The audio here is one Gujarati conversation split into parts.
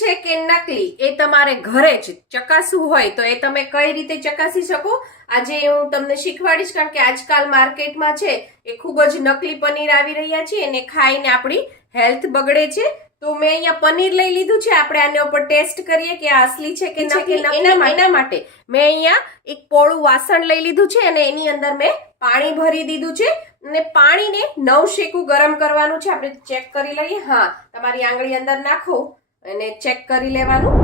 છે કે નકલી એ તમારે ઘરે જ ચકાસવું હોય તો એ તમે કઈ રીતે ચકાસી શકો આજે હું તમને શીખવાડીશ, કારણ કે આજકાલ માર્કેટમાં છે એ ખૂબ જ નકલી પનીર આવી રહ્યા છે અને ખાઈને આપણી હેલ્થ બગડે છે. તો મેં અહીંયા પનીર લઈ લીધું છે, આપણે આના ઉપર ટેસ્ટ કરીએ કે આ અસલી છે કે નકલી. એના માટે મેં અહીંયા એક પોળું વાસણ લઈ લીધું છે અને એની અંદર મેં પાણી ભરી દીધું છે અને પાણીને 9 શેકું ગરમ કરવાનું છે. આપણે ચેક કરી લઈએ. હા, તમારી આંગળી અંદર નાખો અને ચેક કરી લેવાનું,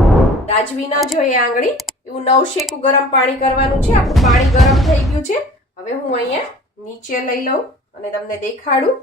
દાજવી ન જોઈએ આંગળી. એવું 9 શેકું ગરમ પાણી કરવાનું છે. આપણું પાણી ગરમ થઈ ગયું છે. હવે હું અહીંયા નીચે લઈ લઉં અને તમને દેખાડું.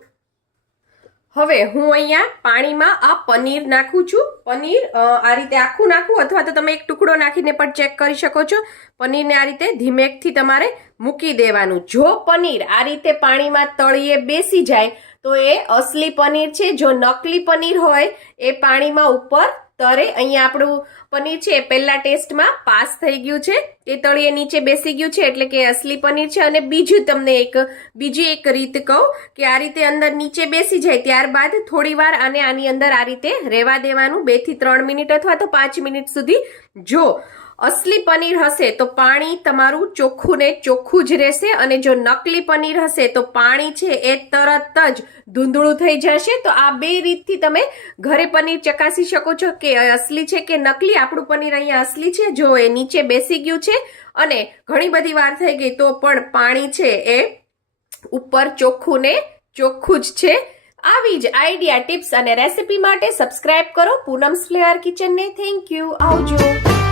હવે હું અહીંયા પાણીમાં આ પનીર નાખું છું. પનીર આ રીતે આખું નાખું અથવા તો તમે એક ટુકડો નાખીને પણ ચેક કરી શકો છો. પનીરને આ રીતે ધીમેકથી તમારે મૂકી દેવાનું. જો પનીર આ રીતે પાણીમાં તળિયે બેસી જાય તો એ અસલી પનીર છે. જો નકલી પનીર હોય એ પાણીમાં ઉપર તરે. અહીંયા આપણું પનીર છે એ પહેલા ટેસ્ટમાં પાસ થઈ ગયું છે, એ તળિયે નીચે બેસી ગયું છે એટલે કે અસલી પનીર છે. અને બીજું તમને બીજી એક રીત કહું કે આ રીતે અંદર નીચે બેસી જાય ત્યારબાદ થોડી વાર આને આની અંદર આ રીતે રહેવા દેવાનું 2 થી 3 મિનિટ અથવા તો 5 મિનિટ સુધી. જો અસલી પનીર હશે તો પાણી તમારું ચોખ્ખું ને ચોખ્ખું જ રહેશે અને જો નકલી પનીર હશે તો પાણી છે એ તરત જ ધૂંધળું થઈ જશે. તો આ બે રીતથી તમે ઘરે પનીર ચકાસી શકો છો કે અસલી છે કે નકલી. આપણું પનીર અહીંયા અસલી છે. જો એ નીચે બેસી ગયું છે અને ઘણી બધી વાર થઈ ગઈ તો પણ પાણી છે એ ઉપર ચોખ્ખું ને ચોખ્ખું જ છે. આવી જ આઈડિયા, ટિપ્સ અને રેસિપી માટે સબસ્ક્રાઇબ કરો પૂનમ્સ ફ્લેવર કિચનને. Thank you. આવજો.